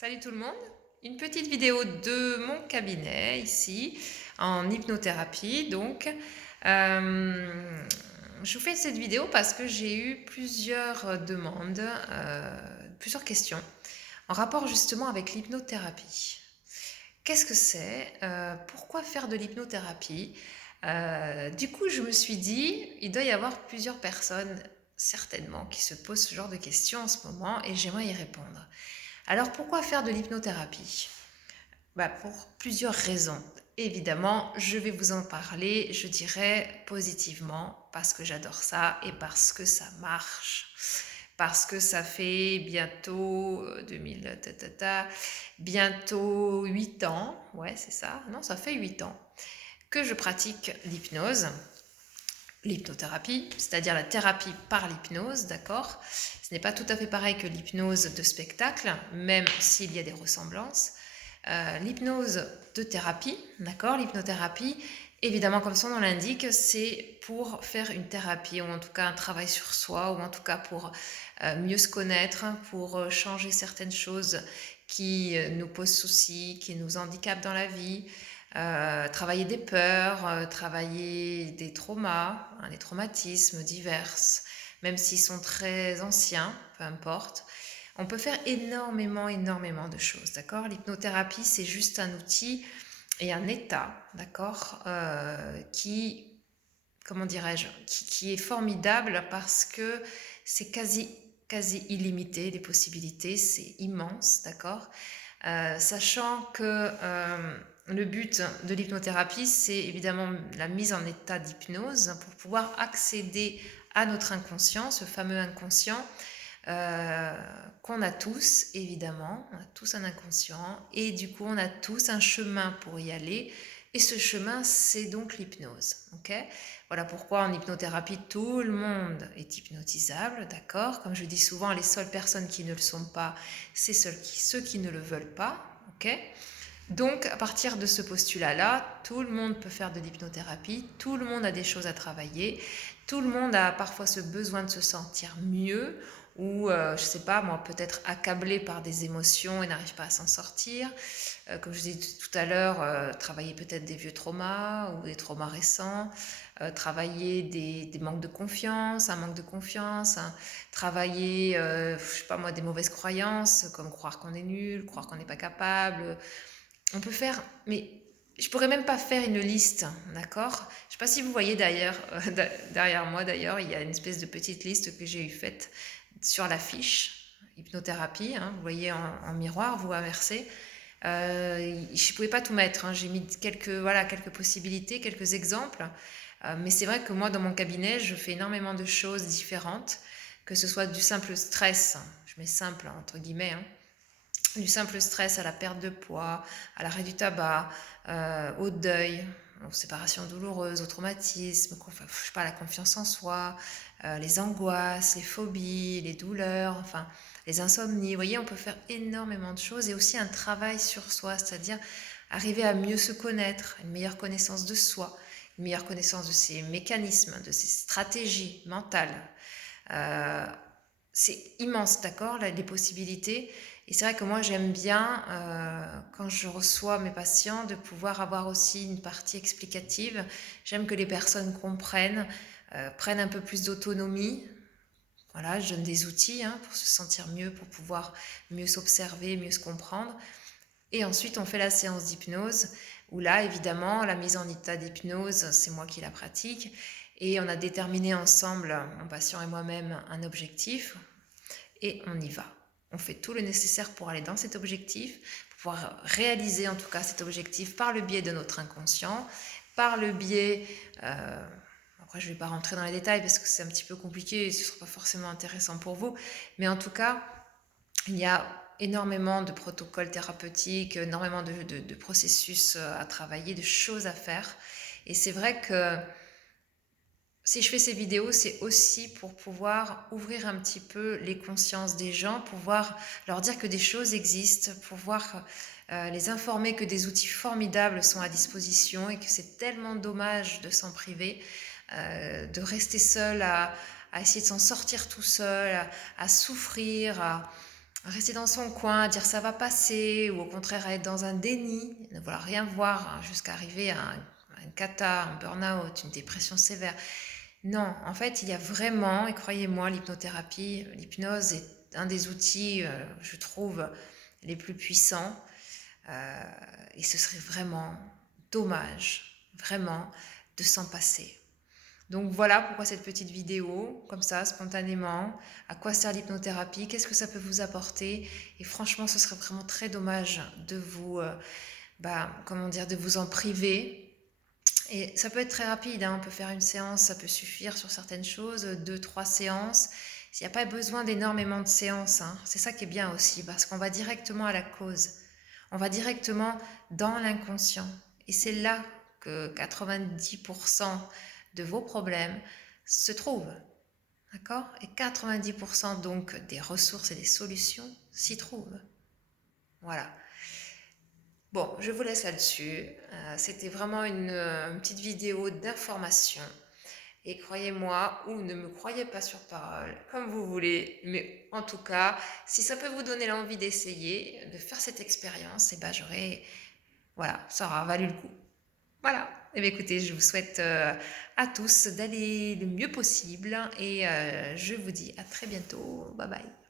Salut tout le monde, une petite vidéo de mon cabinet ici en hypnothérapie. Euh, je vous fais cette vidéo parce que j'ai eu plusieurs demandes, plusieurs questions en rapport justement avec l'hypnothérapie. Qu'est-ce que c'est? Pourquoi faire de l'hypnothérapie? Du coup, je me suis dit, il doit y avoir plusieurs personnes certainement qui se posent ce genre de questions en ce moment et j'aimerais y répondre. Alors pourquoi faire de l'hypnothérapie? Pour plusieurs raisons. Évidemment, je vais vous en parler, je dirais positivement, parce que j'adore ça et parce que ça marche. Parce que ça fait bientôt 2000, bientôt 8 ans, ouais c'est ça, non ça fait 8 ans que je pratique l'hypnose, l'hypnothérapie, c'est-à-dire la thérapie par l'hypnose, d'accord? Ce n'est pas tout à fait pareil que l'hypnose de spectacle, même s'il y a des ressemblances. L'hypnose de thérapie, d'accord? L'hypnothérapie, évidemment, comme son nom l'indique, c'est pour faire une thérapie, ou en tout cas un travail sur soi, ou en tout cas pour mieux se connaître, pour changer certaines choses qui nous posent souci, qui nous handicapent dans la vie, travailler des peurs, travailler des traumas, hein, des traumatismes divers, même s'ils sont très anciens, peu importe. On peut faire énormément de choses, d'accord? L'hypnothérapie, c'est juste un outil et un état, d'accord, comment dirais-je, qui est formidable parce que c'est quasi illimité, les possibilités, c'est immense, d'accord? Sachant que le but de l'hypnothérapie, c'est évidemment la mise en état d'hypnose pour pouvoir accéder à notre inconscient, ce fameux inconscient euh, qu'on a tous, évidemment, on a tous un inconscient, et du coup on a tous un chemin pour y aller, et ce chemin c'est donc l'hypnose. Ok, voilà pourquoi en hypnothérapie tout le monde est hypnotisable, d'accord? Comme je dis souvent, les seules personnes qui ne le sont pas, c'est ceux qui ne le veulent pas, ok? Donc, à partir de ce postulat-là, tout le monde peut faire de l'hypnothérapie, tout le monde a des choses à travailler, tout le monde a parfois ce besoin de se sentir mieux ou, je sais pas, moi, peut-être accablé par des émotions et n'arrive pas à s'en sortir. Comme je disais tout à l'heure, travailler peut-être des vieux traumas ou des traumas récents, travailler des manques de confiance, un manque de confiance, hein, travailler, je sais pas moi, des mauvaises croyances, comme croire qu'on est nul, croire qu'on n'est pas capable, on peut faire, mais je pourrais même pas faire une liste, d'accord? Je sais pas si vous voyez d'ailleurs, derrière moi d'ailleurs, il y a une espèce de petite liste que j'ai eu faite sur la fiche hypnothérapie, hein, vous voyez en miroir, vous inversez. Je ne pouvais pas tout mettre, hein, j'ai mis quelques possibilités, quelques exemples, mais c'est vrai que moi dans mon cabinet, je fais énormément de choses différentes, que ce soit du simple stress, je mets simple entre guillemets, hein, du simple stress à la perte de poids, à l'arrêt du tabac, au deuil, aux séparations douloureuses, au traumatisme, enfin, je sais pas, la confiance en soi, les angoisses, les phobies, les douleurs, enfin les insomnies. Vous voyez, on peut faire énormément de choses et aussi un travail sur soi, c'est-à-dire arriver à mieux se connaître, une meilleure connaissance de soi, une meilleure connaissance de ses mécanismes, de ses stratégies mentales. Euh, c'est immense, d'accord, les possibilités. Et c'est vrai que moi, j'aime bien, quand je reçois mes patients, de pouvoir avoir aussi une partie explicative. J'aime que les personnes comprennent, prennent un peu plus d'autonomie. Voilà, je donne des outils, hein, pour se sentir mieux, pour pouvoir mieux s'observer, mieux se comprendre. Et ensuite, on fait la séance d'hypnose, où là, évidemment, la mise en état d'hypnose, c'est moi qui la pratique. Et on a déterminé ensemble, mon patient et moi-même, un objectif et on y va. On fait tout le nécessaire pour aller dans cet objectif, pour pouvoir réaliser en tout cas cet objectif par le biais de notre inconscient, par le biais... après, je ne vais pas rentrer dans les détails parce que c'est un petit peu compliqué et ce ne sera pas forcément intéressant pour vous. Mais en tout cas, il y a énormément de protocoles thérapeutiques, énormément de processus à travailler, de choses à faire. Et c'est vrai que si je fais ces vidéos, c'est aussi pour pouvoir ouvrir un petit peu les consciences des gens, pouvoir leur dire que des choses existent, pouvoir les informer que des outils formidables sont à disposition et que c'est tellement dommage de s'en priver, de rester seul à essayer de s'en sortir tout seul, à souffrir, rester dans son coin, à dire ça va passer, ou au contraire à être dans un déni, ne vouloir rien voir hein, jusqu'à arriver à une cata, un burn-out, une dépression sévère. Non, en fait, il y a vraiment, et croyez-moi, l'hypnothérapie, l'hypnose est un des outils, je trouve, les plus puissants. euh, et ce serait vraiment dommage, vraiment, de s'en passer. Donc voilà pourquoi cette petite vidéo, comme ça, spontanément. À quoi sert l'hypnothérapie? Qu'est-ce que ça peut vous apporter? Et franchement, ce serait vraiment très dommage de vous, comment dire, de vous en priver. Et ça peut être très rapide, hein. On peut faire une séance, ça peut suffire sur certaines choses, deux, trois séances. Il n'y a pas besoin d'énormément de séances, hein. C'est ça qui est bien aussi, parce qu'on va directement à la cause. On va directement dans l'inconscient. Et c'est là que 90% de vos problèmes se trouvent. D'accord? Et 90% donc des ressources et des solutions s'y trouvent. Voilà. Bon, je vous laisse là-dessus. C'était vraiment une petite vidéo d'information. Et croyez-moi, ou ne me croyez pas sur parole, comme vous voulez. Mais en tout cas, si ça peut vous donner l'envie d'essayer, de faire cette expérience, et ben j'aurais, voilà, ça aura valu le coup. Voilà. Et bien écoutez, je vous souhaite à tous d'aller le mieux possible et je vous dis à très bientôt. Bye bye.